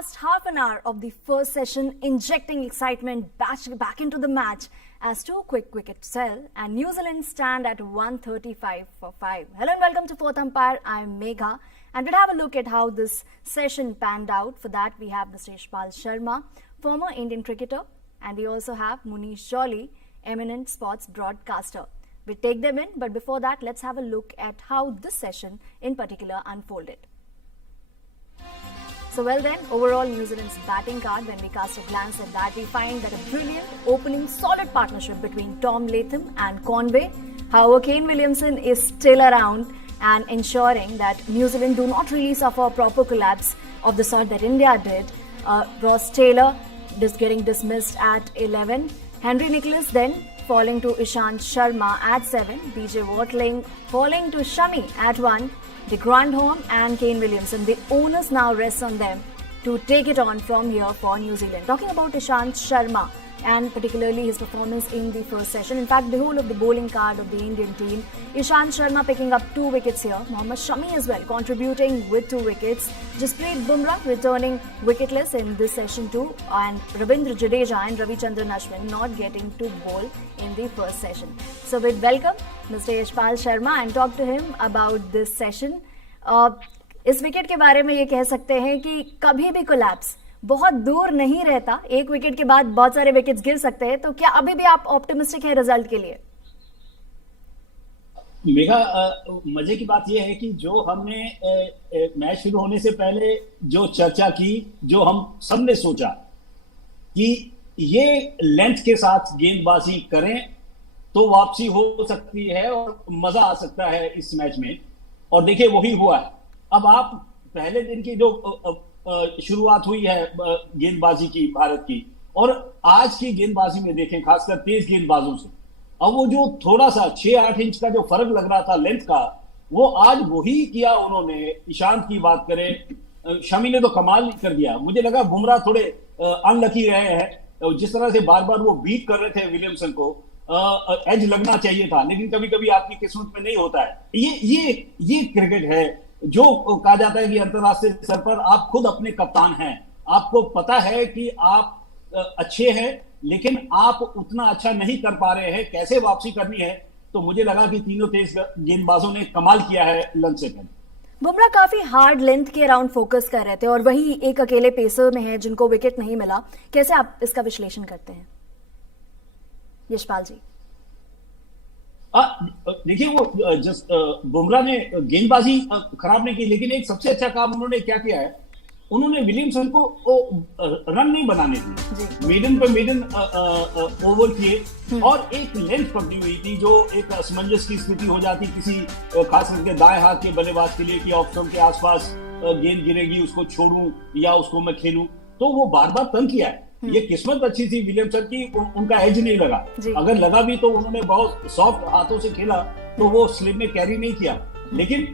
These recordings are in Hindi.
last half an hour of the first session, injecting excitement back into the match as two quick wickets fell and New Zealand stand at 135 for 5. Hello and welcome to Fourth Umpire. I'm Megha and we'll have a look at how this session panned out. For that, we have Mr. Yashpal Sharma, former Indian cricketer, and we also have Munish Jolly, eminent sports broadcaster. We'll take them in, but before that, let's have a look at how this session in particular unfolded. So well then, overall New Zealand's batting card, when we cast a glance at that, we find that a brilliant opening solid partnership between Tom Latham and Conway. However, Kane Williamson is still around and ensuring that New Zealand do not really suffer a proper collapse of the sort that India did. Ross Taylor just getting dismissed at 11. Henry Nicholas then falling to Ishant Sharma at 7. BJ Watling falling to Shami at 1. De Grandhomme and Kane Williamson, the onus now rests on them to take it on from here for New Zealand. Talking about Ishant Sharma and particularly his performance in the first session. In fact, the whole of the bowling card of the Indian team. Ishant Sharma picking up 2 wickets here. Mohammad Shami as well contributing with 2 wickets. Jasprit Bumrah returning wicketless in this session too. And Ravindra Jadeja and Ravichandran Ashwin not getting to bowl in the first session. So we'd welcome Mr. Yashpal Sharma and talk to him about this session. इस विकेट के बारे में ये कह सकते हैं कि कभी भी कोलैप्स बहुत दूर नहीं रहता, एक विकेट के बाद बहुत सारे विकेट्स गिर सकते हैं, तो क्या अभी भी आप ऑप्टिमिस्टिक है रिजल्ट के लिए? मेघा, मजे की बात यह है कि जो हमने मैच शुरू होने से पहले जो चर्चा की, जो हम सबने सोचा कि ये लेंथ के साथ गेंदबाजी करें तो वापसी हो सकती है और मजा आ सकता है इस मैच में, और देखिए वही हुआ है। अब आप पहले दिन की जो शुरुआत हुई है गेंदबाजी की भारत की, और आज की गेंदबाजी में देखें, खासकर तेज गेंदबाजों से, अब वो जो थोड़ा सा 6-8 इंच का जो फर्क लग रहा था लेंथ का, वो आज वही किया उन्होंने। ईशांत की बात करें, शमी ने तो कमाल कर दिया। मुझे लगा बुमराह थोड़े अनलकी रहे हैं, जिस तरह से बार बार वो बीट कर रहे थे विलियमसन को, एज लगना चाहिए था, लेकिन कभी कभी आपकी किस्मत में नहीं होता है। ये क्रिकेट है जो कहा जाता है कि अंतरराष्ट्रीय स्तर पर आप खुद अपने कप्तान हैं, आपको पता है कि आप अच्छे हैं लेकिन आप उतना अच्छा नहीं कर पा रहे हैं, कैसे वापसी करनी है। तो मुझे लगा कि तीनों तेज गेंदबाजों ने कमाल किया है लंच से पहले। बुमराह काफी हार्ड लेंथ के अराउंड फोकस कर रहे थे और वही एक अकेले पेसर में है जिनको विकेट नहीं मिला। कैसे आप इसका विश्लेषण करते हैं यशपाल जी? देखिए, वो जस्ट बुमराह ने गेंदबाजी खराब नहीं की, लेकिन एक सबसे अच्छा काम उन्होंने क्या किया है, उन्होंने विलियमसन को रन नहीं बनाने दिए, मेडन पे मेडन ओवर किए और एक लेंथ पकड़ी हुई थी जो एक असमंजस की स्थिति हो जाती किसी खास करके दाएं हाथ के बल्लेबाज के लिए कि ऑफ स्टंप के आसपास गेंद गिरेगी, उसको छोड़ूं या उसको मैं खेलूं, तो वो बार बार तंग किया है। ये किस्मत अच्छी थी विलियमसन की, उनका एज नहीं लगा, अगर लगा भी तो उन्होंने बहुत सॉफ्ट हाथों से खेला तो वो स्लिप में कैरी नहीं किया, लेकिन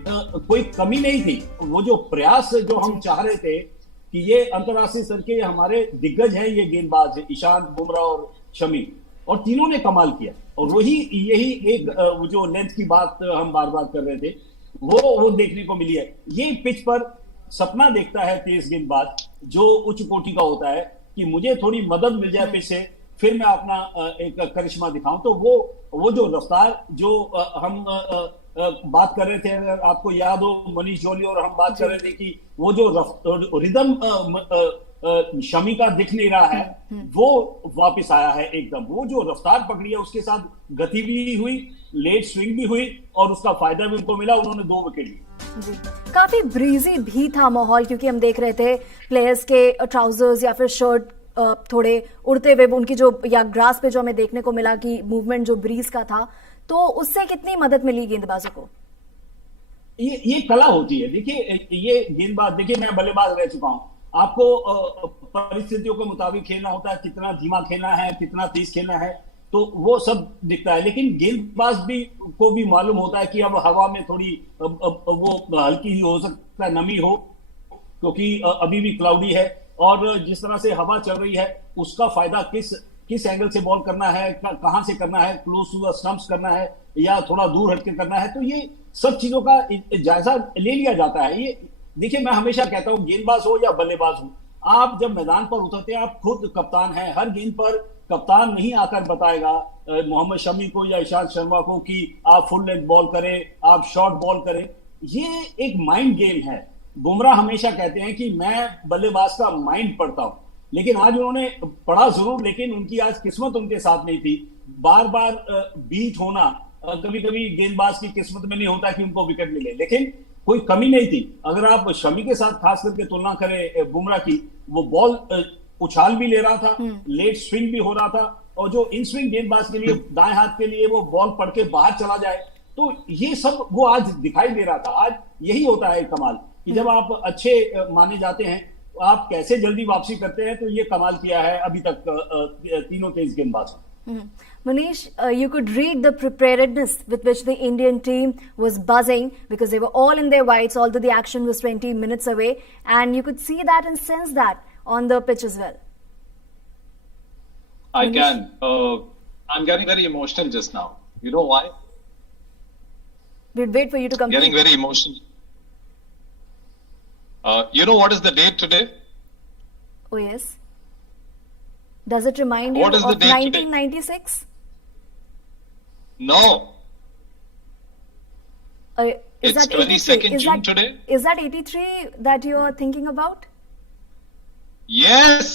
कोई कमी नहीं थी। वो जो प्रयास जो हम चाह रहे थे कि ये अंतरराष्ट्रीय स्तर के हमारे दिग्गज हैं, ये गेंदबाज ईशांत, बुमराह और शमी, और तीनों ने कमाल किया। और यही एक जो लेंथ की बात हम बार बार कर रहे थे, वो देखने को मिली है। ये पिच पर सपना देखता है तेज गेंदबाज जो उच्च कोटि का होता है कि मुझे थोड़ी मदद मिल जाए पिच से, फिर मैं अपना एक करिश्मा दिखाऊं। तो वो जो रफ्तार जो हम बात कर रहे थे, अगर आपको याद हो, मनीष जॉली और हम बात कर रहे थे कि वो जो रिदम शमी का दिख नहीं रहा है, वो वापस आया है एकदम। वो जो रफ्तार पकड़ी है उसके साथ गति भी हुई, लेट स्विंग भी हुई और उसका फायदा भी उनको मिला, उन्होंने 2 विकेट लिए। काफी ब्रीजी भी था माहौल, क्योंकि हम देख रहे थे प्लेयर्स के ट्राउजर्स या फिर शर्ट थोड़े उड़ते हुए, उनकी जो या ग्रास पे जो हमें देखने को मिला कि मूवमेंट जो ब्रीज का था, तो उससे कितनी मदद मिली गेंदबाजों को? ये कला होती है। देखिए, ये गेंदबाज, देखिए मैं बल्लेबाज रह चुका हूं, आपको परिस्थितियों के मुताबिक खेलना होता है, कितना धीमा खेलना है, कितना तेज खेलना है, तो वो सब दिखता है। लेकिन गेंदबाज को भी मालूम होता है कि अब हवा में थोड़ी वो हल्की ही हो सकता है, नमी हो, क्योंकि अभी भी क्लाउडी है, और जिस तरह से हवा चल रही है उसका फायदा किस एंगल से बॉल करना है, कहां से करना है, क्लोज टू द स्टंप्स करना है या थोड़ा दूर हटके करना है, तो ये सब चीजों का जायजा ले लिया जाता है। ये देखिए, मैं हमेशा कहता हूं, गेंदबाज हो या बल्लेबाज हो, आप जब मैदान पर उतरते हैं, आप खुद कप्तान हैं, हर गेंद पर कप्तान नहीं आकर बताएगा मोहम्मद शमी को या ईशांत शर्मा को कि आप फुल लेग बॉल करें, आप शॉर्ट बॉल करें। ये एक माइंड गेम है। बुमराह हमेशा कहते हैं कि मैं बल्लेबाज का माइंड पढ़ता हूं, लेकिन आज उन्होंने पढ़ा जरूर, लेकिन उनकी आज किस्मत उनके साथ नहीं थी। बार बार बीट होना, कभी कभी गेंदबाज की किस्मत में नहीं होता कि उनको विकेट मिले, लेकिन कोई कमी नहीं थी। अगर आप शमी के साथ खास करके तुलना करें बुमराह की, वो बॉल उछाल भी ले रहा था, लेट स्विंग भी हो रहा था, और जो इन स्विंग गेंदबाज के लिए दाएं हाथ के लिए वो बॉल पड़ के बाहर चला जाए, तो ये सब वो आज दिखाई दे रहा था। आज यही होता है कमाल कि जब आप अच्छे माने जाते हैं, आप कैसे जल्दी वापसी करते हैं। तो ये कमाल किया है अभी तक तीनों तेज गेंदबाजों। Manish, you could read the preparedness with which the Indian team was buzzing because they were all in their whites, although the action was 20 minutes away, and you could see that and sense that on the pitch as well. I can. I'm getting very emotional just now. You know why? We'd wait for you to come. Getting very emotional. You know what is the date today? Oh yes. Does it remind you What is of the date 1996? No. Is It's that 22nd June today. Is that 83 that you are thinking about? Yes.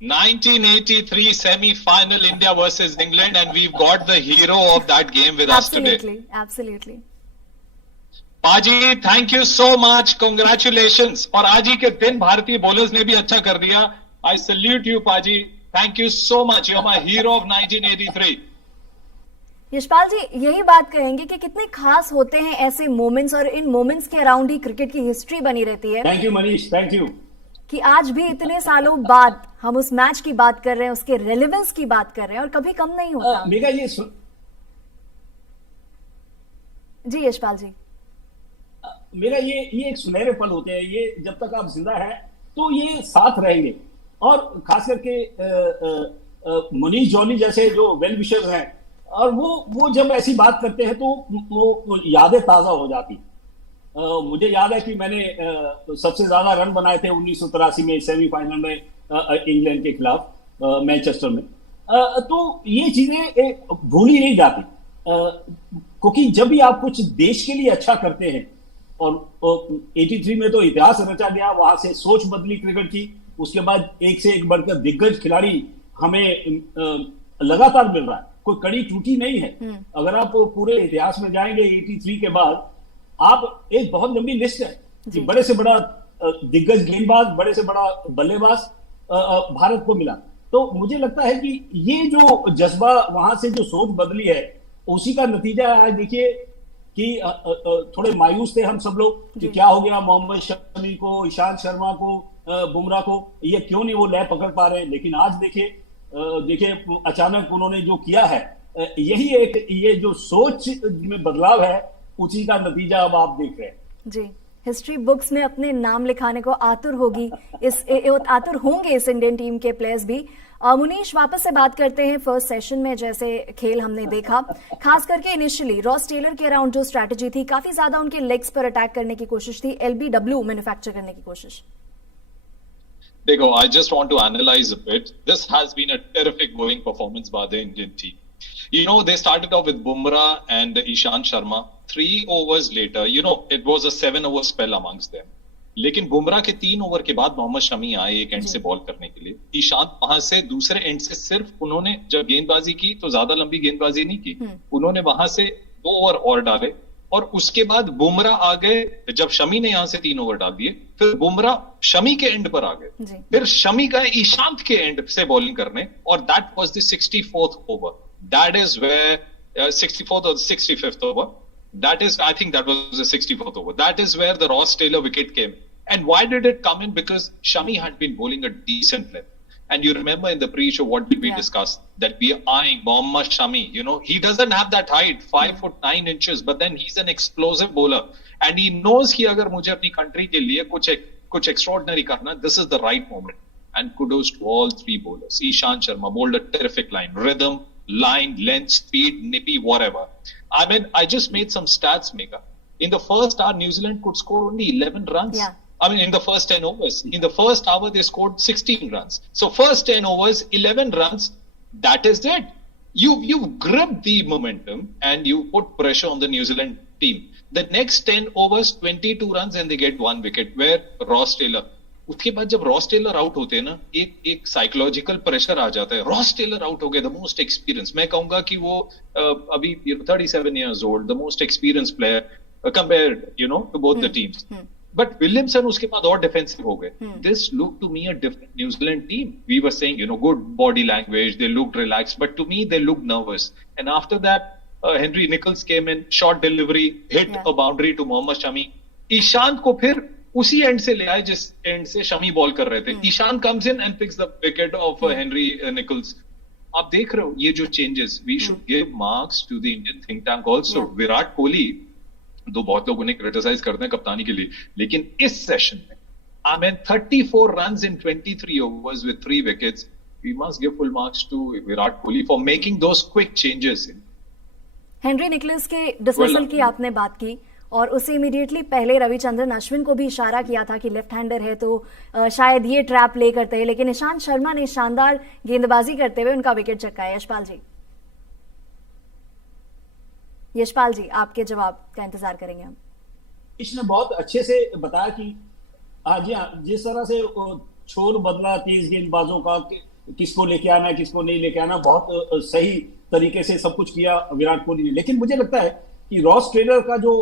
1983 semi-final India versus England, and we've got the hero of that game with us today. Absolutely. पाजी, thank you so much, congratulations. और आज ही के दिन भारतीय बॉलर्स ने भी अच्छा कर दिया। I salute you, Paji. Thank you so much. You're my hero of 1983. Yashpal जी, यही बात कहेंगे कि कितने खास होते हैं ऐसे मोमेंट्स, और इन मोमेंट्स के अराउंड ही क्रिकेट की हिस्ट्री बनी रहती है। Thank you Manish, thank you. कि आज भी इतने सालों बाद हम उस मैच की बात कर रहे हैं, उसके रेलेवेंस की बात कर रहे हैं, और कभी कम नहीं होता। मेघा जी यशपाल जी, मेरा ये एक सुनहरे पल होते हैं। ये जब तक आप जिंदा हैं तो ये साथ रहेंगे। और खास करके मनीष जॉनी जैसे जो वेल विशर्स हैं, और वो जब ऐसी बात करते हैं तो वो यादें ताजा हो जाती। मुझे याद है कि मैंने सबसे ज्यादा रन बनाए थे 1983 में सेमीफाइनल में इंग्लैंड के खिलाफ मैनचेस्टर में। तो ये चीजें भूली नहीं जाती, क्योंकि जब भी आप कुछ देश के लिए अच्छा करते हैं, और 83 में तो इतिहास रचा गया, वहां से सोच बदली क्रिकेट की। उसके बाद एक से एक बढ़कर दिग्गज खिलाड़ी हमें लगातार मिल रहा है, कोई कड़ी टूटी नहीं है। अगर आप पूरे इतिहास में जाएंगे 83 के बाद, आप एक बहुत लंबी लिस्ट है कि बड़े से बड़ा दिग्गज गेंदबाज, बड़े से बड़ा बल्लेबाज भारत को मिला। तो मुझे लगता है कि ये जो जज्बा, वहां से जो सोच बदली है, उसी का नतीजा आज देखिए कि थोड़े मायूस थे हम सब लोग कि क्या हो गया मोहम्मद शमी को, ईशांत शर्मा को, बुमराह को, ये क्यों नहीं वो लय पकड़ पा रहे। लेकिन आज देखिए अचानक उन्होंने जो किया है, यही एक ये जो सोच में बदलाव है, उसी का नतीजा अब आप देख रहे हैं। जी, हिस्ट्री बुक्स में अपने नाम लिखाने को आतुर होंगे इस इंडियन टीम के प्लेयर्स भी। मुनीश, वापस से बात करते हैं फर्स्ट सेशन में जैसे खेल हमने देखा, खास करके इनिशियली रॉस टेलर के अराउंड जो स्ट्रैटेजी थी, काफी ज्यादा उनके लेग्स पर अटैक करने की कोशिश थी, LBW मैन्युफैक्चर करने की कोशिश। देखो, I just want to analyze a bit. This has been a terrific bowling performance by the Indian team. You know, they started off with Bumrah and Ishant Sharma. 3 overs later, you know, it was a 7-over spell amongst them. लेकिन बुमराह के 3 ओवर के बाद मोहम्मद शमी आए एक एंड से बॉल करने के लिए। ईशांत वहां से दूसरे एंड से सिर्फ उन्होंने जब गेंदबाजी की तो ज्यादा लंबी गेंदबाजी नहीं की, उन्होंने वहां से 2 ओवर और डाले, और उसके बाद बुमराह आ गए। जब शमी ने यहां से 3 ओवर डाल दिए, फिर बुमराह शमी के एंड पर आ गए, फिर शमी गए ईशांत के एंड से बॉलिंग करने, और that was the 64th over. That is where 64th or 65th over. That is, I think that was the 64th over. That is where the Ross Taylor wicket came. And why did it come in? Because Shami had been bowling a decent length. And you remember in the pre-show what did we discuss? That we are eyeing Mohammad Shami. You know, he does't have that height, 5'9" but then he's an explosive bowler. And he knows कि अगर मुझे अपनी country के लिए कुछ extraordinary करना, this is the right moment. And kudos to all 3 bowlers. Ishant Sharma bowled a terrific line. Rhythm, line, length, speed, nippy, whatever. I mean, I just made some stats, Megha. In the first hour, New Zealand could score only 11 runs. Yeah. I mean, in the first 10 overs. In the first hour, they scored 16 runs. So first 10 overs, 11 runs. That is it. You've gripped the momentum and you put pressure on the New Zealand team. The next 10 overs, 22 runs and they get 1 wicket. Where Ross Taylor. उसके बाद जब रॉस टेलर आउट होते हैं ना, एक साइकोलॉजिकल प्रेशर आ जाता है. रॉस टेलर आउट हो गए, द मोस्ट एक्सपीरियंस. मैं कहूंगा कि वो अभी 37 years old, the most experience player compared to both the teams. But Williamson उसके बाद और डिफेंसिव हो गए. This look to me a different New Zealand team. We were saying good body language, they looked relaxed, but to me they looked nervous. And after that Henry Nicholls came in, short delivery, hit a boundary to Mohammed Shami. Ishant को फिर उसी एंड से ले आए जिस एंड से शमी बॉल कर रहे थे. Ishan comes in and picks the wicket of Henry Nicholls. आप देख रहे हो ये जो changes. We should give marks to the Indian think tank also. Virat Kohli, दो बहुत लोग उन्हें क्रिटिसाइज करते हैं कप्तानी के लिए, लेकिन इस सेशन में I mean 34 runs in 23 overs with 3 wickets. We must give full marks to Virat Kohli for making those quick changes. Henry Nicholas के डिसमिसल की आपने बात की और उसे इमीडिएटली पहले रविचंद्रन अश्विन को भी इशारा किया था कि लेफ्ट हैंडर है तो शायद ये ट्रैप प्ले करते हैं, लेकिन ईशांत शर्मा ने शानदार गेंदबाजी करते हुए उनका विकेट चटकाया. यशपाल जी आपके जवाब का इंतजार करेंगे हम. इसने बहुत अच्छे से बताया कि आज जिस तरह से छोर बदला तेज गेंदबाजों का, किसको लेके आना है किसको नहीं लेके आना, बहुत सही तरीके से सब कुछ किया विराट कोहली ने. लेकिन मुझे लगता है कि रॉस टेलर का जो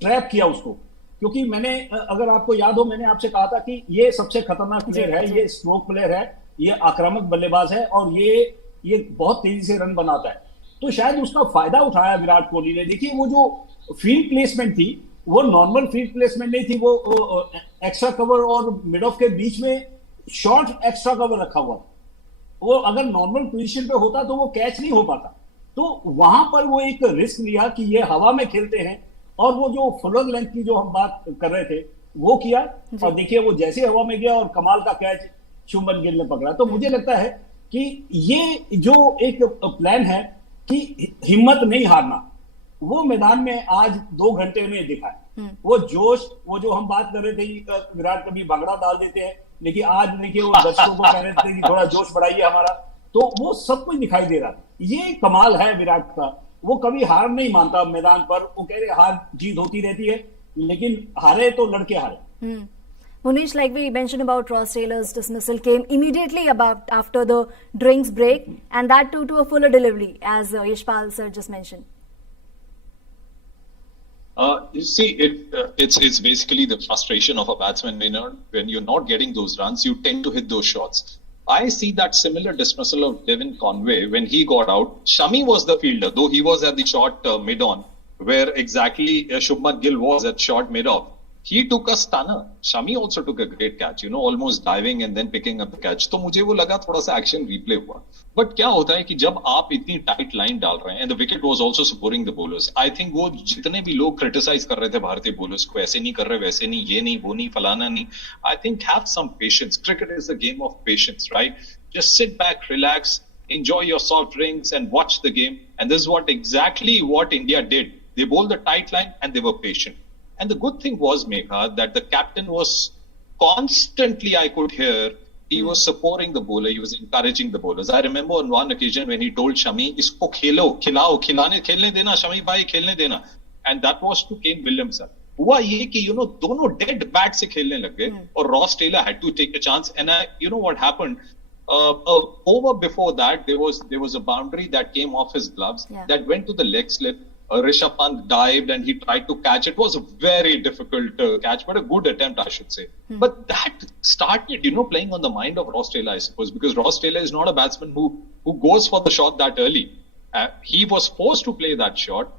ट्रैप किया उसको, क्योंकि मैंने, अगर आपको याद हो, मैंने आपसे कहा था कि ये सबसे खतरनाक प्लेयर है, ये स्ट्रोक प्लेयर है, ये आक्रामक बल्लेबाज है और ये बहुत तेजी से रन बनाता है. तो शायद उसका फायदा उठाया विराट कोहली ने. देखिए वो जो फील्ड प्लेसमेंट थी वो नॉर्मल फील्ड प्लेसमेंट नहीं थी, वो एक्स्ट्रा कवर और मिड ऑफ के बीच में शॉर्ट एक्स्ट्रा कवर रखा हुआ. वो अगर नॉर्मल पोजीशन पे होता तो वो कैच नहीं हो पाता. तो वहां पर वो एक रिस्क लिया कि ये हवा में खेलते हैं और वो जो फुलर लेंथ की जो हम बात कर रहे थे वो किया. और देखिए वो जैसे हवा में गया और कमाल का कैच शुभमन गिल ने पकड़ा. तो मुझे लगता है कि ये जो एक प्लान है कि हिम्मत नहीं हारना, वो मैदान में आज 2 घंटे में दिखा है. वो जोश, वो जो हम बात कर रहे थे विराट कभी भगड़ा डाल देते हैं, लेकिन आज देखिए वो दर्शकों को कह रहे थे कि थोड़ा जोश बढ़ाइए हमारा, तो वो सब कुछ दिखाई दे रहा था. ये कमाल है विराट का. वो कभी हार नहीं मानता मैदान पर. वो कह रहे हार जीत होती रहती है, लेकिन हारे तो लड़के हारे. Munish, like we mentioned about Ross Taylor's dismissal came immediately about after the drinks break, and that too to a fuller delivery, as Yashpal sir just mentioned. You see, it's basically the frustration of a batsman when you're not getting those runs, you tend to hit those shots. I see that similar dismissal of Devin Conway when he got out. Shami was the fielder, though he was at the short mid-on, where exactly Shubman Gill was at short mid-off. He took a stunner. Shami also took a great catch, almost diving and then picking up the catch. तो मुझे वो लगा थोड़ा सा एक्शन रिप्ले हुआ. बट क्या होता है कि जब आप इतनी टाइट लाइन डाल रहे हैं, and the wicket was also supporting the bowlers. I think वो जितने भी लोग क्रिटिसाइज कर रहे थे भारतीय बॉलर्स को, ऐसे नहीं कर रहे, वैसे नहीं, ये नहीं, वो नहीं, फलाना नहीं. I think have some patience. Cricket is a game of patience, right? Just sit back, relax, enjoy your soft drinks and watch the game. And this is exactly what India did. They bowled the tight line and they were patient. And the good thing was, Megha, that the captain was constantly, I could hear, he was supporting the bowler, he was encouraging the bowlers. I remember on one occasion when he told Shami, isko khelo, khilao, khelne dena, Shami bhai, khelne dena. And that was to Kane Williamson. हुआ ये कि दोनों डेड बैट से खेलने लग गए और Ross Taylor had to take a chance. And what happened? Over before that, there was a boundary that came off his gloves that went to the leg slip. Rishabh Pant dived and he tried to catch. It was a very difficult catch, but a good attempt, I should say. But that started, playing on the mind of Ross Taylor, I suppose, because Ross Taylor is not a batsman who goes for the shot that early. He was forced to play that shot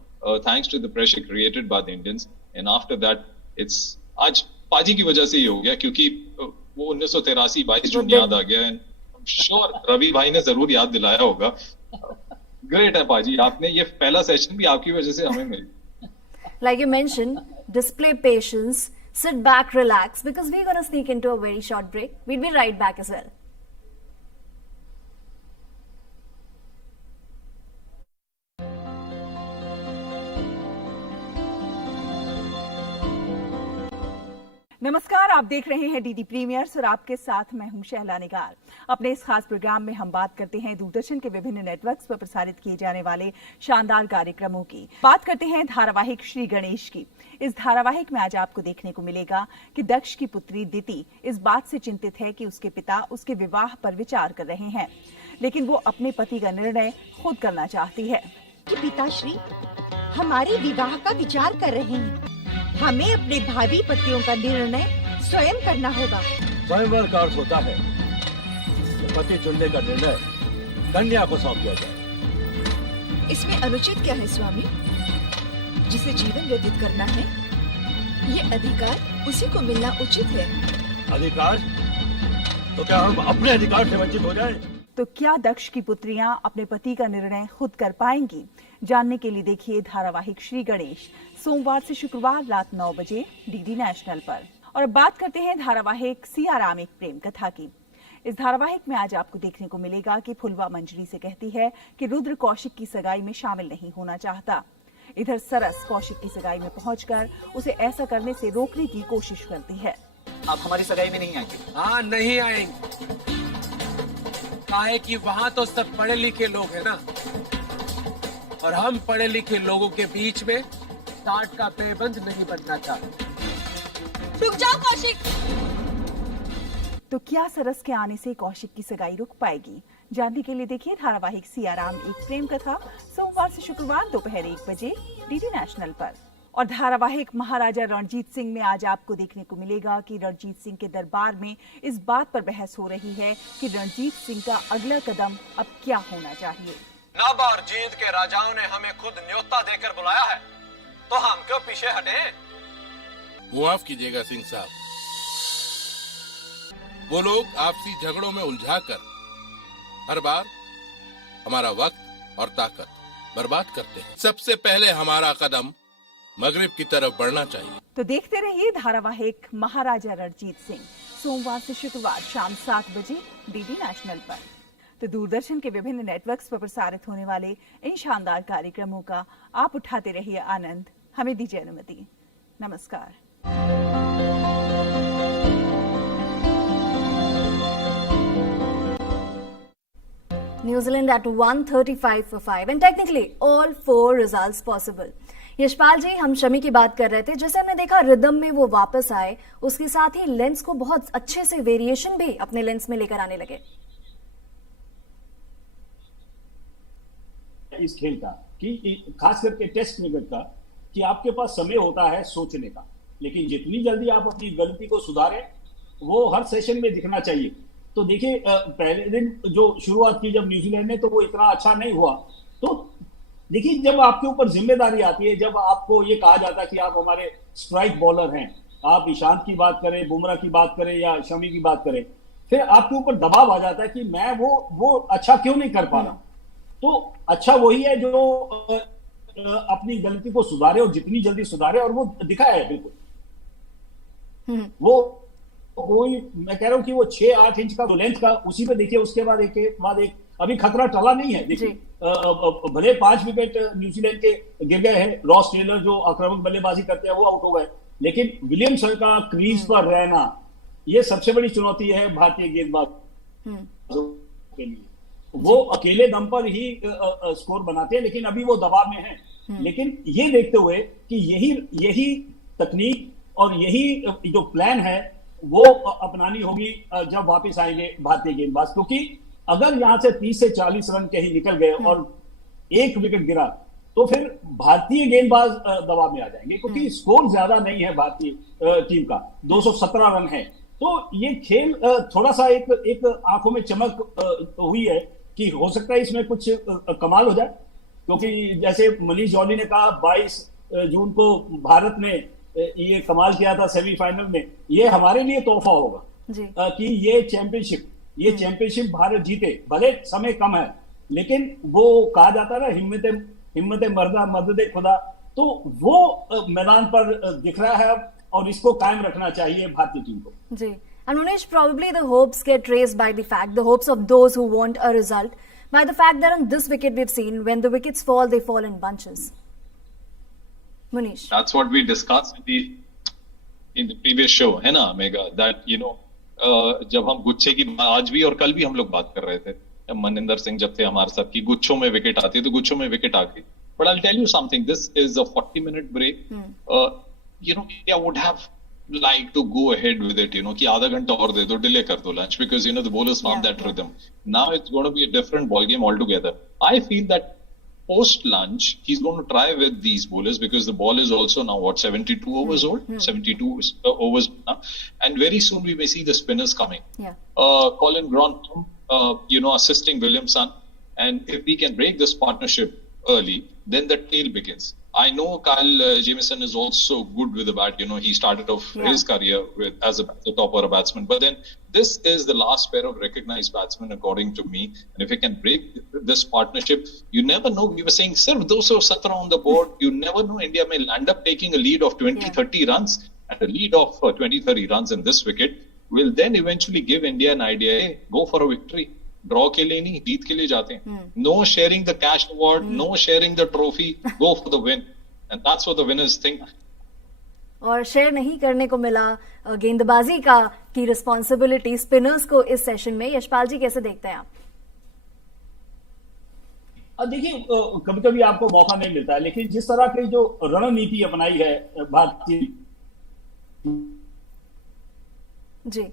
thanks to the pressure created by the Indians. And after that, it's आज पाजी की वजह से ही हो गया, क्योंकि वो 1983-22 जून याद आ गया. And I'm sure रवि भाई ने जरूर याद दिलाया होगा. ग्रेट है पाजी, आपने ये पहला सेशन भी आपकी वजह से हमें मिली. Like you mentioned, display patience, sit back, relax, because we're going to sneak into a very short break. We'll be right back as well. नमस्कार, आप देख रहे हैं डीडी प्रीमियर्स और आपके साथ मैं हूं शहला निगार। अपने इस खास प्रोग्राम में हम बात करते हैं दूरदर्शन के विभिन्न नेटवर्क्स पर प्रसारित किए जाने वाले शानदार कार्यक्रमों की। बात करते हैं धारावाहिक श्री गणेश की। इस धारावाहिक में आज आपको देखने को मिलेगा कि दक्ष की पुत्री दिति इस बात से चिंतित है कि उसके पिता उसके विवाह पर विचार कर रहे हैं, लेकिन वो अपने पति का निर्णय खुद करना चाहती है। पिताश्री हमारे विवाह का विचार कर रहे हैं। हमें अपने भावी पतियों का निर्णय स्वयं करना होगा। स्वयंवर का अर्थ होता है कि पति चुनने का निर्णय कन्या को सौंप दिया जाए। इसमें अनुचित क्या है स्वामी? जिसे जीवन व्यतीत करना है, ये अधिकार उसी को मिलना उचित है। अधिकार? तो क्या हम अपने अधिकार से वंचित हो जाएं? तो क्या दक्ष की पुत्रियां अपने पति का निर्णय खुद कर पाएंगी? जानने के लिए देखिए धारावाहिक श्री गणेश सोमवार से शुक्रवार रात 9 बजे डीडी नेशनल पर। और अब बात करते हैं धारावाहिक सियाराम एक प्रेम कथा की। इस धारावाहिक में आज आपको देखने को मिलेगा कि फुलवा मंजरी से कहती है कि रुद्र कौशिक की सगाई में शामिल नहीं होना चाहता। इधर सरस कौशिक की सगाई में पहुंचकर उसे ऐसा करने से रोकने की कोशिश करती है। आप हमारी सगाई में नहीं आएंगे? हाँ, नहीं आएंगे। काहे कि वहाँ तो सब पढ़े लिखे लोग हैं ना, और हम पढ़े लिखे लोगों के बीच में टाट का पैबंद नहीं बनना चाहते। रुक जाओ कौशिक। तो क्या सरस के आने से कौशिक की सगाई रुक पाएगी? जानने के लिए देखिए धारावाहिक सियाराम एक प्रेम कथा सोमवार से शुक्रवार दोपहर 1 बजे डीडी नेशनल पर। और धारावाहिक महाराजा रणजीत सिंह में आज आपको देखने को मिलेगा कि रणजीत सिंह के दरबार में इस बात पर बहस हो रही है कि रणजीत सिंह का अगला कदम अब क्या होना चाहिए। नब और जींद के राजाओं ने हमें खुद न्योता देकर बुलाया है, तो हम क्यों पीछे हटे? मुआफ कीजिएगा सिंह साहब, वो लोग आपसी झगड़ों में उलझाकर हर बार हमारा वक्त और ताकत बर्बाद करते हैं। सबसे पहले हमारा कदम मगरिब की तरफ बढ़ना चाहिए। तो देखते रहिए धारावाहिक महाराजा रणजीत सिंह सोमवार से शुक्रवार शाम 7 बजे डीडी नेशनल पर। तो दूरदर्शन के विभिन्न नेटवर्क्स पर प्रसारित होने वाले इन शानदार कार्यक्रमों का आप उठाते रहिए आनंद। हमें दीजिए अनुमति। नमस्कार। New Zealand at 135 for 5 and technically all 4 results possible. Yashpal जी, हम शमी की बात कर रहे थे। जैसे हमने देखा रिदम में वो वापस आए, उसके साथ ही लेंस को बहुत अच्छे से वेरिएशन भी अपने लेंस में लेकर आने लगे। इस खेल का कि खास करके टेस्ट क्रिकेट का कि आपके पास समय होता है सोचने का, लेकिन जितनी जल्दी आप अपनी गलती को सुधारें वो हर सेशन में दिखना चाहिए। तो देखिए पहले दिन जो शुरुआत की जब न्यूजीलैंड ने, तो वो इतना अच्छा नहीं हुआ। तो देखिए जब आपके ऊपर जिम्मेदारी आती है, जब आपको ये कहा जाता है कि आप हमारे स्ट्राइक बॉलर हैं, आप ईशांत की बात करें, बुमराह की बात करें या शमी की बात करें, फिर आपके ऊपर दबाव आ जाता है कि मैं वो अच्छा क्यों नहीं कर पा रहा। तो अच्छा वही है जो अपनी गलती को सुधारे और जितनी जल्दी सुधारे, और वो दिखा है बिल्कुल। वो वही मैं कह रहा हूं कि वो 6-8 इंच का लेंथ का उसी पे देखिए, उसके बाद एक अभी खतरा टला नहीं है। देखिए भले 5 विकेट न्यूजीलैंड के गिर गए हैं, रॉस टेलर जो आक्रामक बल्लेबाजी करते हैं वो आउट हो गए, लेकिन विलियमसन का क्रीज पर रहना ये सबसे बड़ी चुनौती है भारतीय गेंदबाज के लिए। वो अकेले दम पर ही स्कोर बनाते हैं, लेकिन अभी वो दबाव में हैं। लेकिन ये देखते हुए कि यही तकनीक और यही जो प्लान है वो अपनानी होगी जब वापस आएंगे भारतीय गेंदबाज, क्योंकि अगर यहां से 30 से 40 रन कहीं निकल गए और 1 विकेट गिरा तो फिर भारतीय गेंदबाज दबाव में आ जाएंगे, क्योंकि स्कोर ज्यादा नहीं है भारतीय टीम का, 217 रन है। तो ये खेल थोड़ा सा एक आंखों में चमक हुई है कि हो सकता है इसमें कुछ कमाल हो जाए, क्योंकि जैसे मनीष जॉली ने कहा 22 जून को भारत ने ये कमाल किया था सेमीफाइनल में, ये हमारे लिए तोहफा होगा कि ये चैंपियनशिप भारत जीते। भले समय कम है, लेकिन वो कहा जाता है ना हिम्मत मर्दा मदद खुदा, तो वो मैदान पर दिख रहा है और इसको कायम रखना चाहिए भारतीय टीम को। जी, and Manish, probably the hopes get raised by the fact, the hopes of those who want a result, by the fact that on this wicket we've seen when the wickets fall, they fall in bunches. Manish. That's what we discussed. in the previous show, है ना मेगा, that you know जब हम गुच्छे की आज भी और कल भी हम लोग बात कर रहे थे, मनिंदर सिंह जब थे हमारे साथ की गुच्छों में विकेट आती है तो गुच्छों में विकेट आ गई. But I'll tell you something, this is a 40-minute break. You know, India would have liked to go ahead with it, you know, कि आधा घंटा और दे दो, delay कर दो lunch, because you know the bowlers found that rhythm. Now it's going to be a different ball game altogether. I feel that post lunch he's going to try with these bowlers, because the ball is also now 72 overs old, 72 overs now, and very soon we may see the spinners coming. Colin Gronholm, you know, assisting Williamson, and if we can break this partnership early, then the tail begins. I know Kyle Jamieson is also good with the bat. You know, he started off his career as a top order batsman. But then this is the last pair of recognized batsmen, according to me. And if we can break this partnership, you never know. We were saying, sir, 217 on the board. You never know. India may land up taking a lead of 20-30 runs. And a lead of 20-30 runs in this wicket will then eventually give India an idea, hey, go for a victory. Draw के लिए नहीं, जीत के लिए जाते हैं. No sharing the cash award, no sharing the trophy, go for the win, and that's what the winners think. और शेयर नहीं करने को मिला गेंदबाजी का की रिस्पॉन्सिबिलिटी स्पिनर्स को इस सेशन में. यशपाल जी कैसे देखते हैं आप? देखिए, कभी कभी आपको मौका नहीं मिलता है, लेकिन जिस तरह की जो रणनीति अपनाई है भारतीय जी,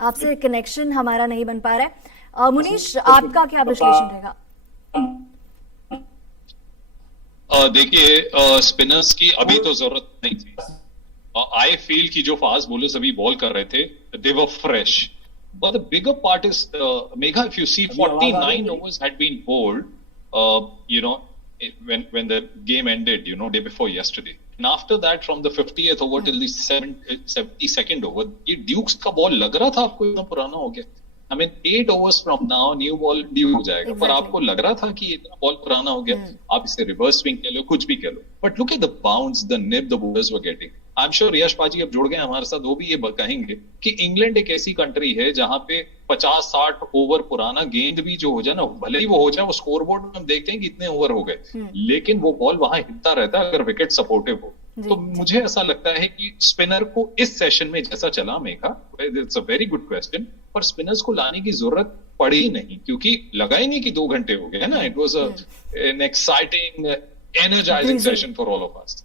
आपसे कनेक्शन हमारा नहीं बन पा रहा है. मुनीश, आपका क्या विश्लेषण रहेगा? देखिए, स्पिनर्स की अभी तो जरूरत नहीं थी. आई फील कि जो फास्ट बॉलर्स अभी बॉल कर रहे थे, they were fresh. But the bigger part is, Megha, if you see 49 overs had been bowled, you know, when the game ended, you know, day before yesterday. And after that, from the 50th over till the 72nd over, ये ड्यूक्स का बॉल लग रहा था आपको इतना पुराना हो गया. I mean, 8 overs from now, new ball due हो जाएगा. पर आपको लग रहा था कि इतना बॉल पुराना हो गया. आप इसे रिवर्स स्विंग कह लो, कुछ भी कह लो. But look at the bounce, the nip the bowlers were getting. I am sure Yash paaji अब जुड़ गए हमारे साथ, वो भी ये कहेंगे कि इंग्लैंड एक ऐसी कंट्री है जहां पे 50-60 ओवर पुराना गेंद भी जो हो जाए ना, भले ही वो हो जाए, वो स्कोर बोर्ड में हम देखते हैं कि इतने ओवर हो गए, लेकिन वो बॉल वहां हिलता रहता है अगर विकेट सपोर्टिव हो. तो मुझे ऐसा लगता है कि स्पिनर को इस सेशन में जैसा चला, Megha, it's a very good question, पर स्पिनर्स को लाने की जरूरत पड़ी नहीं, क्योंकि लगा ही नहीं कि 2 घंटे हो गए, है ना. It was an exciting, energising session for all of us.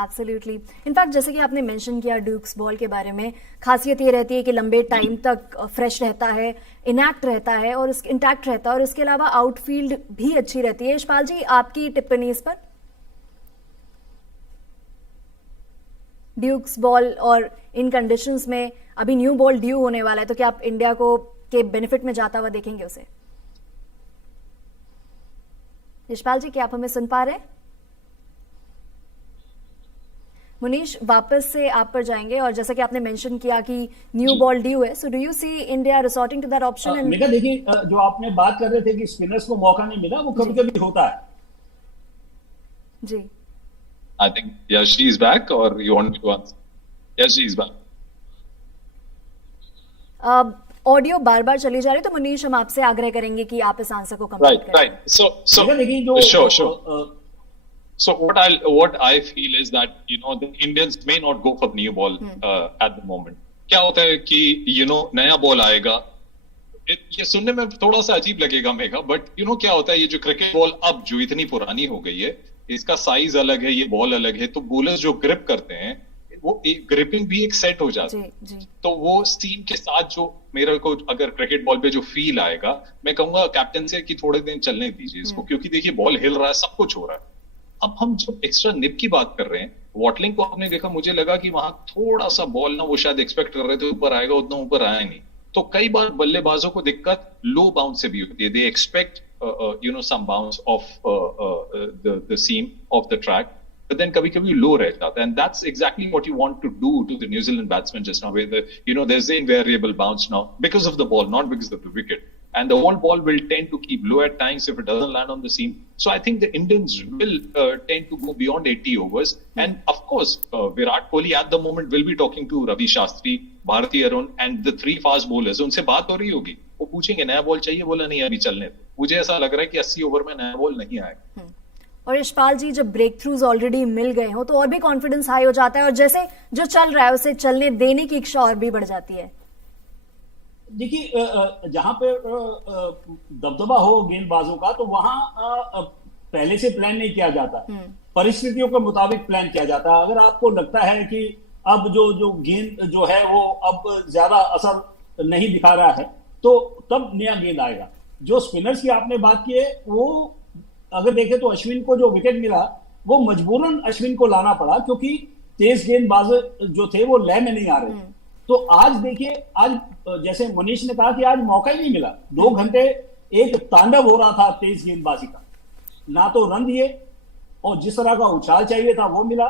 Absolutely. In fact जैसे कि आपने मेंशन किया ड्यूक्स बॉल के बारे में, खासियत ये रहती है कि लंबे टाइम तक फ्रेश रहता है, इनैक्ट रहता है और इंटैक्ट रहता है, और इसके अलावा आउटफील्ड भी अच्छी रहती है. यशपाल जी, आपकी टिप्पणी इस पर? ड्यूक्स बॉल और इन कंडीशंस में अभी न्यू बॉल ड्यू होने वाला है, तो क्या आप इंडिया को के बेनिफिट में जाता हुआ देखेंगे उसे? यशपाल जी, क्या आप हमें सुन पा रहे हैं? मुनीश, वापस से आप पर जाएंगे, और जैसा कि आपने मेंशन किया कि न्यू बॉल ड्यू है, so do you see India resorting to that option? Megha, देखिए, जो आपने बात कर रहे थे कि स्पिनर्स को मौका नहीं मिला, वो कभी कभी होता है. जी, I think, yeah, she is back, or you want me to answer? Yes, she is back. Audio बार बार चली जा रही है, तो मुनीश, हम आपसे आग्रह करेंगे कि आप इस आंसर को कंप्लीट करें. Right. So, देखिए, जो sure. So what I feel is that, you know, the Indians may not go for the new ball at the moment. क्या होता है कि, you know, नया बॉल आएगा, ये सुनने में थोड़ा सा अजीब लगेगा मेघा, बट यू नो क्या होता है, ये जो क्रिकेट बॉल अब जो इतनी पुरानी हो गई है, इसका साइज अलग है, ये बॉल अलग है, तो बॉलर्स जो ग्रिप करते हैं, वो ग्रिपिंग भी एक सेट हो जाती है. तो वो स्टीम के साथ जो मेरे को अगर क्रिकेट बॉल पे जो फील आएगा, मैं कहूंगा कैप्टन से कि थोड़े दिन चलने दीजिए इसको, क्योंकि देखिए बॉल हिल रहा है, सब कुछ हो रहा है. अब हम जो एक्स्ट्रा निप की बात कर रहे हैं, वॉटलिंग को आपने देखा, मुझे लगा कि वहां थोड़ा सा बॉल ना वो शायद एक्सपेक्ट कर रहे थे ऊपर आएगा, उतना ऊपर आया नहीं. तो कई बार बल्लेबाजों को दिक्कत लो बाउंस से भी होती है. They expect you know, some bounce of the seam of the track, but then kabhi low reh jata, and that's exactly what you want to do to the New Zealand batsmen just now, where you know, there's the invariable bounce now because of the ball, not because of the wicket, and the old ball will tend to keep low at times if it doesn't land on the seam. So I think the Indians will tend to go beyond 80 overs, and of course Virat Kohli at the moment will be talking to Ravi Shastri, Bharati Arun, and the 3 fast bowlers. उनसे बात हो रही होगी, वो पूछेंगे नया बॉल चाहिए, बोला नहीं अभी चलने. मुझे ऐसा लग रहा है कि 80 ओवर में नया बॉल नहीं आएगा. और यशपाल जी, जब ब्रेक थ्रूज ऑलरेडी मिल गए हो तो और भी कॉन्फिडेंस हाई हो जाता है और जैसे जो चल रहा है उसे चलने देने की इच्छा और भी बढ़ जाती है। देखिए, जहां पे दबदबा हो गेंदबाजों का तो वहां पहले से प्लान नहीं किया जाता, परिस्थितियों के मुताबिक प्लान किया जाता है। अगर आपको लगता है कि अब जो गेंद जो है वो अब ज्यादा असर नहीं दिखा रहा है तो तब नया गेंद आएगा। जो स्पिनर्स की आपने बात की है, वो अगर देखें तो अश्विन को जो विकेट मिला वो मजबूरन अश्विन को लाना पड़ा, क्योंकि तेज गेंदबाज जो थे वो लय में नहीं आ रहे। तो आज देखिए, आज जैसे मनीष ने कहा कि आज मौका ही नहीं मिला। 2 घंटे एक तांडव हो रहा था तेज गेंदबाजी का, ना तो रन दिए और जिस तरह का उछाल चाहिए था वो मिला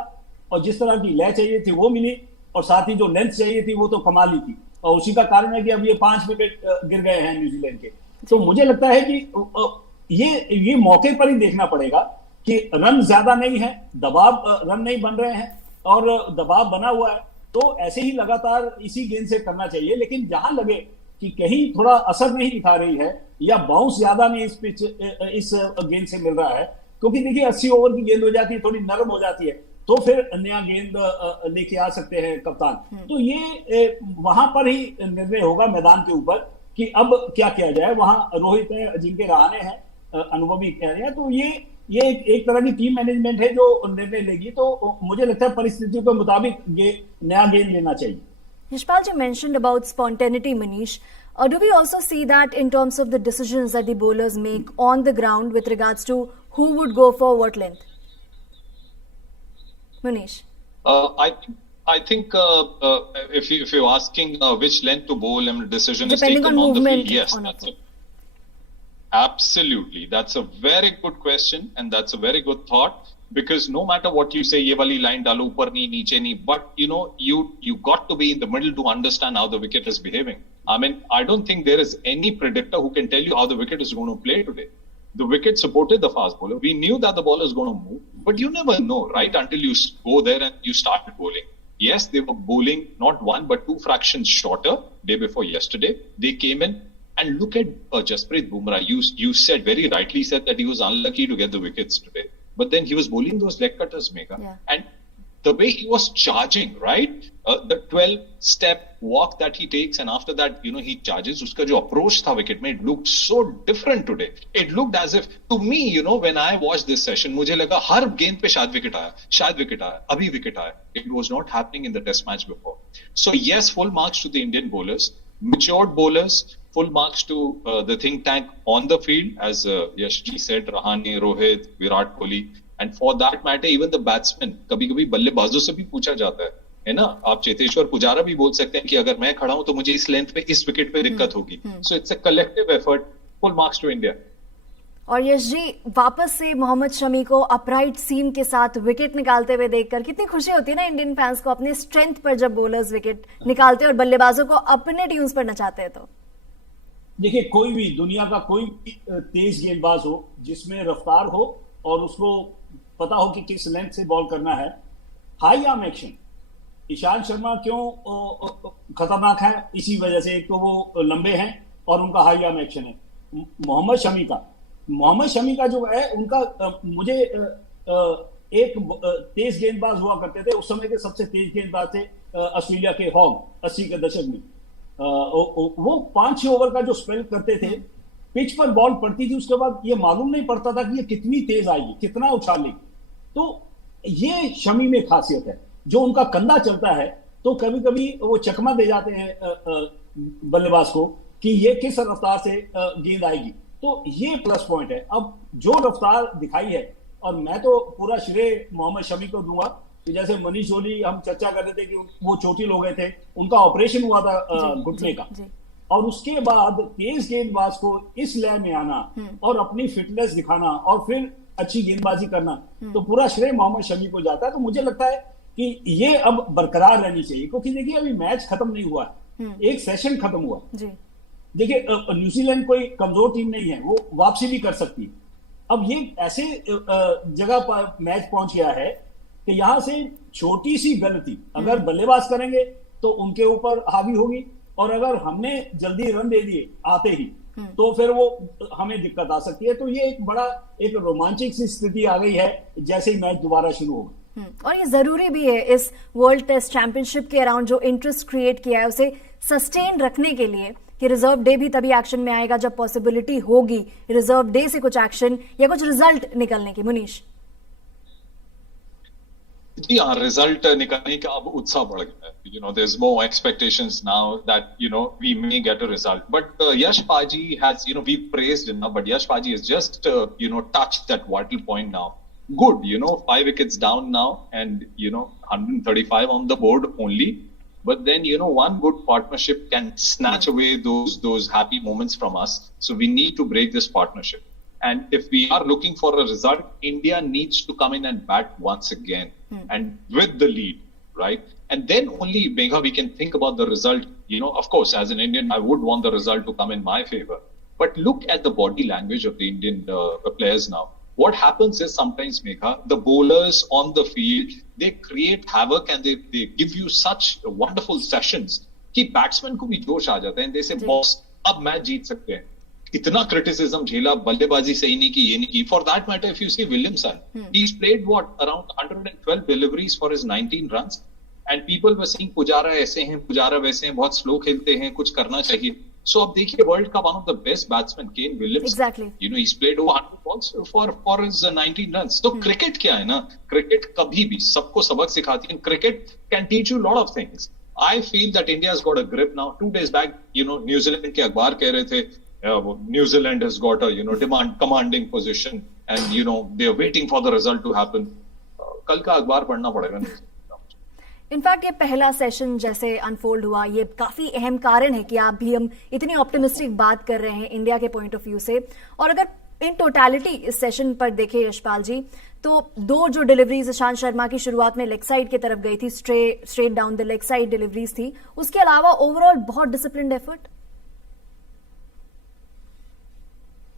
और जिस तरह की लय चाहिए थी वो मिली और साथ ही जो लेंथ चाहिए थी वो तो कमाल ही थी। और उसी का कारण है कि अब ये 5 विकेट गिर गए हैं न्यूजीलैंड के। तो मुझे लगता है कि ये मौके पर ही देखना पड़ेगा कि रन ज्यादा नहीं है, दबाव रन नहीं बन रहे हैं और दबाव बना हुआ है, तो ऐसे ही लगातार इसी गेंद से करना चाहिए। लेकिन जहां लगे कि कहीं थोड़ा असर नहीं दिखा रही है या बाउंस ज्यादा नहीं इस गेंद से मिल रहा है, क्योंकि देखिए 80 ओवर की गेंद हो जाती है, थोड़ी नरम हो जाती है, तो फिर नया गेंद लेके आ सकते हैं कप्तान। तो ये वहां पर ही निर्णय होगा मैदान के ऊपर कि अब क्या किया जाए। वहां रोहित है, अजिंक्य रहाणे हैं, अनुभवी कह रहे हैं, तो ये एक तरह की टीम मैनेजमेंट है जो निर्णय लेगी। तो मुझे लगता है परिस्थितियों के मुताबिक नया गेंद लेना चाहिए। Yashpal ji mentioned about spontaneity, Manish. Do we also see that in terms of the decisions that the bowlers make on the ground with regards to who would go for what length? Manish. I think if you're asking which length to bowl and decision Depending is taken on the movement field, yes, absolutely. That's a very good question and that's a very good thought, because no matter what you say, ye wali line dalo upar nahi niche nahi, but you got to be in the middle to understand how the wicket is behaving. I mean, I don't think there is any predictor who can tell you how the wicket is going to play today. The wicket supported the fast bowler. We knew that the ball is going to move, but you never know, right, until you go there and you start bowling. Yes, they were bowling not 1 but 2 fractions shorter day before yesterday. They came in and look at Jasprit Bumrah. You said, very rightly said, that he was unlucky to get the wickets today. But then he was bowling those leg cutters, Megha. Yeah. And the way he was charging, right? The 12-step walk that he takes, and after that, he charges. Uska jo approach tha wicket mein, it looked so different today. It looked as if, to me, when I watched this session, mujhe laga har गेंद पे शायद विकेट आया, अभी विकेट आया. It was not happening in the test match before. So yes, full marks to the Indian bowlers, matured bowlers. Full marks to the think tank on the field, as Yashji said, Rahane, Rohit, Virat Kohli, and for that matter, even the batsmen. कभी-कभी बल्लेबाजों से भी पूछा जाता है ना? आप चेतेश्वर पुजारा भी बोल सकते हैं कि अगर मैं खड़ा हूं तो मुझे इस लेंथ पे, इस विकेट पे दिक्कत होगी. So it's a collective effort. Full marks to India. और यश जी, वापस से मोहम्मद शमी को अपराइट सीम के साथ विकेट निकालते हुए देखकर कितनी खुशी होती है ना इंडियन फैंस को, अपने स्ट्रेंथ पर जब बॉलर्स विकेट निकालते हैं और बल्लेबाजों को अपने ट्यून्स पर नचाते हैं। तो देखिए, कोई भी दुनिया का कोई भी तेज गेंदबाज हो जिसमें रफ्तार हो और उसको पता हो कि किस लेंथ से बॉल करना है, high arm action. Ishant Sharma क्यों खतरनाक है? इसी वजह से, एक तो वो लंबे हैं और उनका हाई आर्म एक्शन है। मोहम्मद शमी का जो है, उनका मुझे एक तेज गेंदबाज हुआ करते थे, उस समय के सबसे तेज गेंदबाज थे ऑस्ट्रेलिया के हॉग, 80 के दशक में। वो 5-6 ओवर का जो स्पेल करते थे, पिच पर बॉल पड़ती थी, उसके बाद ये मालूम नहीं पड़ता था कि ये कितनी तेज आएगी, कितना उछालेगी। तो ये शमी में खासियत है, जो उनका कंधा चलता है तो कभी कभी वो चकमा दे जाते हैं बल्लेबाज को कि ये किस रफ्तार से गेंद आएगी। तो ये प्लस पॉइंट है। अब जो रफ्तार दिखाई है, और मैं तो पूरा श्रेय मोहम्मद शमी को दूंगा कि जैसे मनीष जोली, हम चर्चा कर रहे थे कि वो चोटिल हो गए थे, उनका ऑपरेशन हुआ था घुटने का, और उसके बाद तेज गेंदबाज को इस लय में आना और अपनी फिटनेस दिखाना और फिर अच्छी गेंदबाजी करना, तो पूरा श्रेय मोहम्मद शमी को जाता है। तो मुझे लगता है कि ये अब बरकरार रहनी चाहिए, क्योंकि देखिए अभी मैच खत्म नहीं हुआ है, एक सेशन खत्म हुआ। देखिए, न्यूजीलैंड कोई कमजोर टीम नहीं है, वो वापसी भी कर सकती है। अब ये ऐसे जगह पर मैच पहुंच गया है कि यहां से छोटी सी गलती अगर बल्लेबाज करेंगे तो उनके ऊपर हावी होगी, और अगर हमने जल्दी रन दे दिए आते ही तो फिर वो हमें दिक्कत आ सकती है। तो ये एक रोमांचक सी स्थिति आ गई है जैसे ही मैच दोबारा शुरू होगा। और ये जरूरी भी है इस वर्ल्ड टेस्ट चैंपियनशिप के अराउंड जो इंटरेस्ट क्रिएट किया है उसे सस्टेन रखने के लिए कि रिजर्व डे भी तभी एक्शन में आएगा जब पॉसिबिलिटी होगी रिजर्व डे से कुछ एक्शन या कुछ रिजल्ट निकलने की। मुनीश जी हाँ, रिजल्ट निकालने का अब उत्साह बढ़ गया है। There is more expectations now that we may get a result, but Yash paaji has we praised him, but Yash paaji is just touched that vital point now. Good, 5 wickets down now, and 135 on the board only. But then one good partnership can snatch away those happy moments from us. So we need to break this partnership. And if we are looking for a result, India needs to come in and bat once again, and with the lead, right? And then only, Megha, we can think about the result. Of course, as an Indian, I would want the result to come in my favor. But look at the body language of the Indian players now. What happens is sometimes, Megha, the bowlers on the field, they create havoc and they give you such wonderful sessions कि batsman को भी जोश आ जाता है and they say, boss, अब मैच जीत सकते हैं। इतना क्रिटिसिज्म झेला, बल्लेबाजी सही नहीं की, ये नहीं की। For that matter, if you see Williamson, he's played around 112 deliveries for his 19 runs, and people were saying Pujara ऐसे हैं, पुजारा वैसे हैं, बहुत स्लो खेलते हैं, कुछ करना चाहिए। So अब देखिए, वर्ल्ड का one of the best batsman Kane Williamson, exactly. he's played over 100 balls for his 19 runs. तो क्रिकेट क्या है ना, क्रिकेट कभी भी सबको सबक सिखाती है। Cricket can teach you a lot of things. I feel that India has got a grip now. 2 days back, New Zealand के अखबार कह रहे थे New Zealand has got a commanding position, and they are waiting for the result to happen. कल का अखबार पढ़ना पड़ेगा। इनफैक्ट ये पहला सेशन जैसे अनफोल्ड हुआ, ये काफी अहम कारण है कि आप भी हम इतनी ऑप्टिमिस्टिक बात कर रहे हैं इंडिया के पॉइंट ऑफ व्यू से। और अगर इन टोटलिटी इस सेशन पर देखें यशपाल जी, तो 2 जो डिलीवरीज ईशांत शर्मा की शुरुआत में लेग साइड की तरफ गई थी, straight down the leg side deliveries थी। उसके अलावा ओवरऑल बहुत डिसिप्लिन्ड एफर्ट।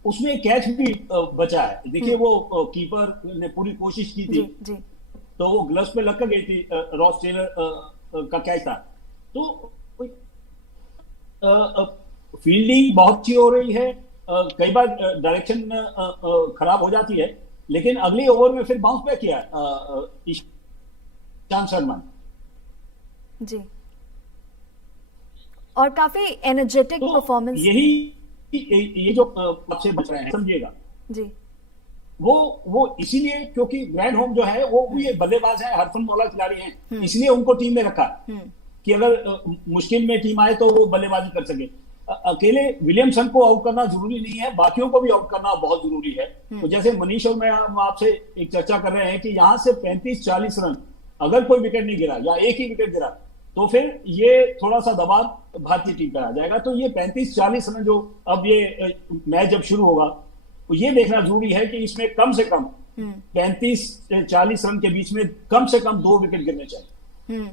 उसमें कैच भी बचा है। देखिए, वो कीपर ने पूरी कोशिश की थी, जी। तो वो ग्लव्स पे लग कर गई थी। रॉस टेलर का कैच था। तो फील्डिंग बहुत अच्छी हो रही है। कई बार डायरेक्शन खराब हो जाती है, लेकिन अगले ओवर में फिर बाउंस बैक किया ईशांत शर्मा जी, और काफी एनर्जेटिक परफॉर्मेंस। ये जो आपसे बच रहे हैं, समझिएगा जी, वो इसीलिए क्योंकि ग्रैंड होम जो है वो ये बल्लेबाज है, हरफन मौला खिलाड़ी हैं, इसलिए उनको टीम में रखा कि अगर मुश्किल में टीम आए तो वो बल्लेबाजी कर सके। अकेले विलियमसन को आउट करना जरूरी नहीं है, बाकियों को भी आउट करना बहुत जरूरी है। तो जैसे मनीष और मैं आपसे एक चर्चा कर रहे हैं कि यहाँ से 35-40 रन अगर कोई विकेट नहीं गिरा या एक ही विकेट गिरा, तो फिर ये थोड़ा सा दबाव भारतीय टीम पर आ जाएगा। तो ये 35-40 रन जो अब ये मैच जब शुरू होगा, तो ये देखना जरूरी है कि इसमें कम से कम 35-40 रन के बीच में कम से कम 2 विकेट गिरने चाहिए।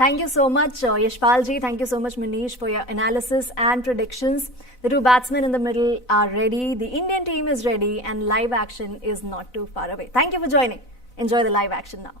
Thank you so much, Yashpal ji. Thank you so much, Manish, for your analysis and predictions. The 2 batsmen in the middle are ready. The Indian team is ready, and live action is not too far away. Thank you for joining. Enjoy the live action now.